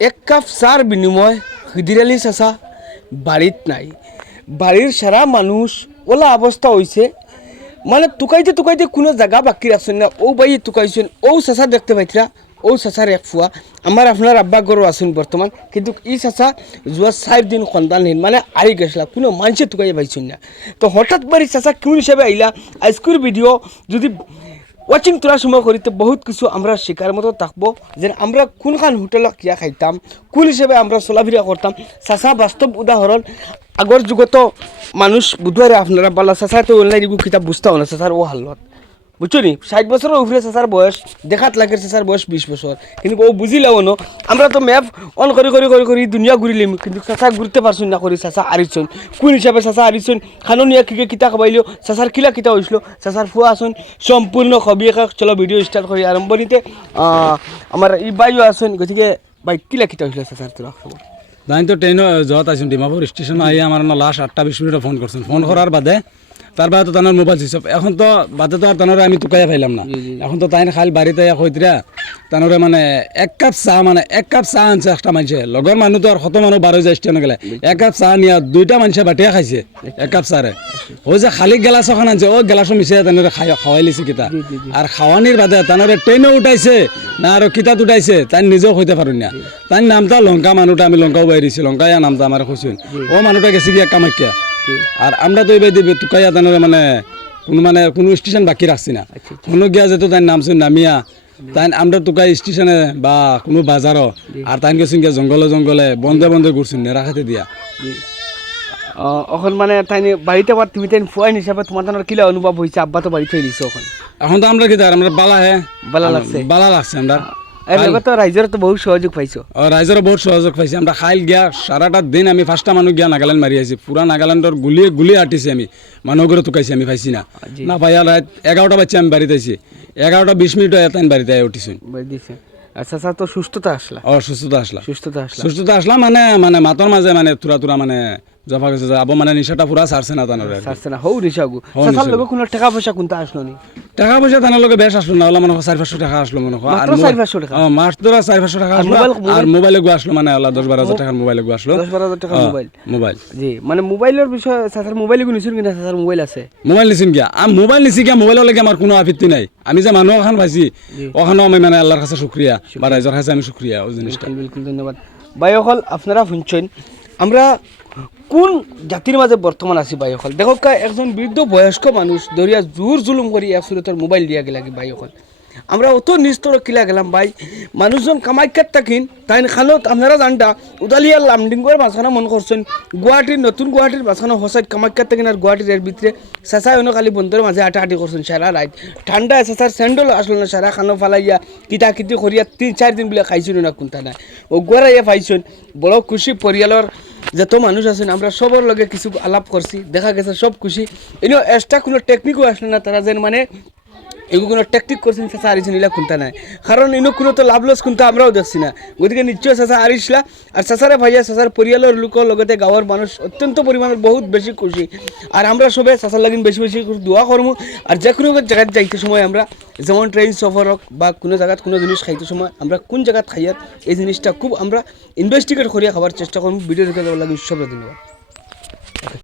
এক কাপ চার বিনিময় খিদির আলী চাচা বাড়িত নাই। বাড়ির সারা মানুষ ওলা অবস্থা হয়েছে, মানে টুকাইতে টুকাইতে কোনো জায়গা বাকি রাখছেন না। ও বাই টুকাইছেন, ও চাচা দেখতে পাইতরা, ও চাচার এক ফুয়া আমার আপনার আব্বা গরু আছেন বর্তমান, কিন্তু ই চাচা যোৱা 4 দিন সন্তানহীন, মানে আরি গেছলা, কোনো মানুষে টুকাই পাইছেন না। তো হঠাৎ বাড়ি চাচা কোন হিসাবে আইলা আজকের ভিডিও যদি ওয়াচিং তোলার সময় করিতে বহুত কিছু আমরা শিকার মতো থাকবো, যে আমরা কোনখান হোটেলত কিয়া খাইতাম, কোন হিসেবে আমরা চলাফেরা করতাম। চাচা বাস্তব উদাহরণ। আগর যুগত মানুষ বুধবারে আপনারা বালা চাচা তো অনলাইন এগুলো কিতাব বুঝতাও না চাচার ও হালত, বুঝছো নি? 60 বছরের উপরে চাচার বয়স, দেখাত লাগে চাচার বয়স 20 বছর, কিন্তু ও বুঝিলাও না। আমরা তো ম্যাপ অন করি করি করি করি দুনিয়া ঘুরিলিম, কিন্তু চাচা ঘুরতে পারছুন না করি চাচা আরিছুন। কোন হিসাবে চাচা আরিছুন, খানো নিয়ে কিকে কিতা খাবাইলেও চাচার কিলা কিতা হয়েছিল, চাচার ফুয়া আসুন, সম্পূর্ণ ছবি একা। চলো ভিডিও স্টার্ট করি। আরম্ভণিতে আমার ই বাইও আসুন, গতিকে বাই কিলা কিতা হয়েছিল চাচার তোরা খবর। তাই তো ট্রেন যত আইসুন ডিমাপুর স্টেশন আইয়া আমার লাস্ট 8টা 20 মিনিটে ফোন করছেন। ফোন করার বাদে তারপরে তো তার মোবাইল সুইচ অফ। এখন তো বাদে তো আর তানোরে আমি টুকাইয়া পাইলাম না। এখন তো তাই খালি বাড়িতে কইতরা তানোরে মানে এক কাপ চা, মানে এক কাপ চা আনছে একটা মানুষে, লগর মানুষ তো আর কত মানুষ 12 যায় স্টেশনে গেলে এক কাপ চা নিয়ে 2টা মানুষে বাটিয়া খাইছে এক কাপ চারে। ওই যে খালি গেলাস ওখানে আনছে, ও গেলাসও মিশে তানোরে খাওয়াই লিছে কিতা। আর খাওয়ানির বাদে তানোরে ট্রেনে উঠাইছে না আর কিতাত উঠাইছে তাই নিজেও কইতে পারুন না। তাই নামটা লঙ্কা মানুষটা, আমি লঙ্কাও বাইরেছি, লঙ্কাইয়া নামটা আমার কইছেন। ও মানুষটা গেছে গিয়া কামাখ্যা। আর আমরা তো এবার দিবে টুকাইয়া তানোরে মানে কোনো স্টেশন বাকি রাখছি না। কোনো গিয়া যেহেতু তাই নামছেন নামিয়া তাই আমরা টুকাই স্টেশনে বা কোনো বাজারও, আর তাই গেছেন গিয়া জঙ্গলে জঙ্গলে বন্ধে বন্ধে ঘুরছেন রাখাতে দিয়া। এখন মানে তাই বাড়িতে আবার তুমি তাই ফুয়াইন হিসাবে তোমার তানোর কিলা অনুভব হয়েছে? আব্বা তো বাড়িতে দিছো এখন তো আমরা কি আমরা বালা লাগছে আমরা। রাইজের তো বহুত সহযোগ পাইছো। রাইজেরও বহুত সহযোগ পাইছি আমরা। খাইল গিয়া সারাটা দিন আমি 5টা মানুষ গিয়া নাগাল্যান্ড মারি আছি, পুরা নাগাল্যান্ডর গুলি আটিছি আমি, মানুষ করে টুকাইছি আমি, পাইছি না। না পাইয়া রাত 11টা বাজছে আমি বাড়িতে আইছি, 11টা 20 মিনিট তাই বাড়িতে উঠিছি। আচ্ছা স্যার, তো সুস্থতা আসলা? সুস্থতা আসলা মানে মাতর মাঝে মানে তুরা মানে জফা গেছে আবো, মানে নিশাটা পুরা ছাড়ছে না তানোর, ছাড়ছে না। হৌ নিশাগু চাচার লগে কোনো টাকা পয়সা কোনটা আসলো নি? টাকা পয়সা তানোর লগে বেশ আসলো না, ওলা মনে 400-500 টাকা আসলো মনে হয়। মাত্র 400 টাকা? মাস ধরা 400 টাকা আসলো। আর মোবাইলে গো আসলো, মানে ওলা 10-12 টাকার মোবাইলে গো আসলো। 10-12 টাকা মোবাইল জি। মানে মোবাইলের বিষয় চাচার মোবাইল গো নিছুন কিনা? চাচার মোবাইল আছে? মোবাইল নিছিন গিয়া আমি মোবাইল নিছি গিয়া, মোবাইলের লাগে আমার কোনো আপত্তি নাই। আমি যে মানুষ ওখান পাইছি ওখানেও আমি মানে আল্লাহর কাছে শুকরিয়া বা রাইজর কাছে আমি শুকরিয়া ওই জিনিসটা। বিলকুল ধন্যবাদ। বাইকল আপনারা শুনছেন আমরা কোন জাতির মাঝে বর্তমান আছি। বাইকল দেখো একজন বৃদ্ধ বয়স্ক মানুষ দরিয়া জোর জুলুম করি একসুরতর মোবাইল দিয়া গেলা কি বাইকল। আমরা অত নিস্তর কিলা গেলাম ভাই, মানুষজন কামাখ্যাত থাকিন তাই খানত আপনারা জানটা উদালিয়ার লামডিংয়ের মাঝখানে মনে করছেন গুয়াহাটির নতুন গুয়াহাটির মাঝখানে হসাইড কামাখ্যাত থাকিন আর গুয়াহাটির এর ভিতরে চেঁচাই অন্য খালি বন্ধের মাঝে আটাহাটি করছেন সারা রাত। ঠান্ডা চেঁচার স্যান্ডল আসলো না, সারা খানো ফালাইয়া কিতা কিতি করিয়া 3-4 দিন বলে খাইছিল না কোনটা নাই। ও গুয়ারাইয়া পাইছেন বড় খুশি। পরিয়ালের যত মানুষ আছেন আমরা সবর লগে কিছু আলাপ করছি, দেখা গেছে সব খুশি। এনেও এক্সট্রা কোনো টেকনিকও আসলো না, তারা যেন মানে এগুলো কোনো টেকটিক করছেন চাচা আরিছেন এলা কোনটা নাই, কারণ এনে কোনো তো লাভ লস কোনটা আমরাও দেখছি না। গতিকে নিশ্চয় চাচা আরিসলা আর চাচারে ভাইয়া চাচার পরিয়ালের লোকের লগতে গাঁৱৰ মানুষ অত্যন্ত পরিমাণের বহুত বেশি খুশি। আর আমরা সবে চাচার লাগিন বেশি বেশি দোয়া করবো। আর যে কোনো জায়গায় যাইতে সময় আমরা যেমন ট্রেন সফর হোক বা কোনো জায়গায় কোনো জিনিস খাইতে সময় আমরা কোন জায়গায় খাইয়ার এই জিনিসটা খুব আমরা ইনভেস্টিগেট করিয়া খাবার চেষ্টা করবো। ভিডিও দেখে যাওয়ার লাগে সব ধন্যবাদ।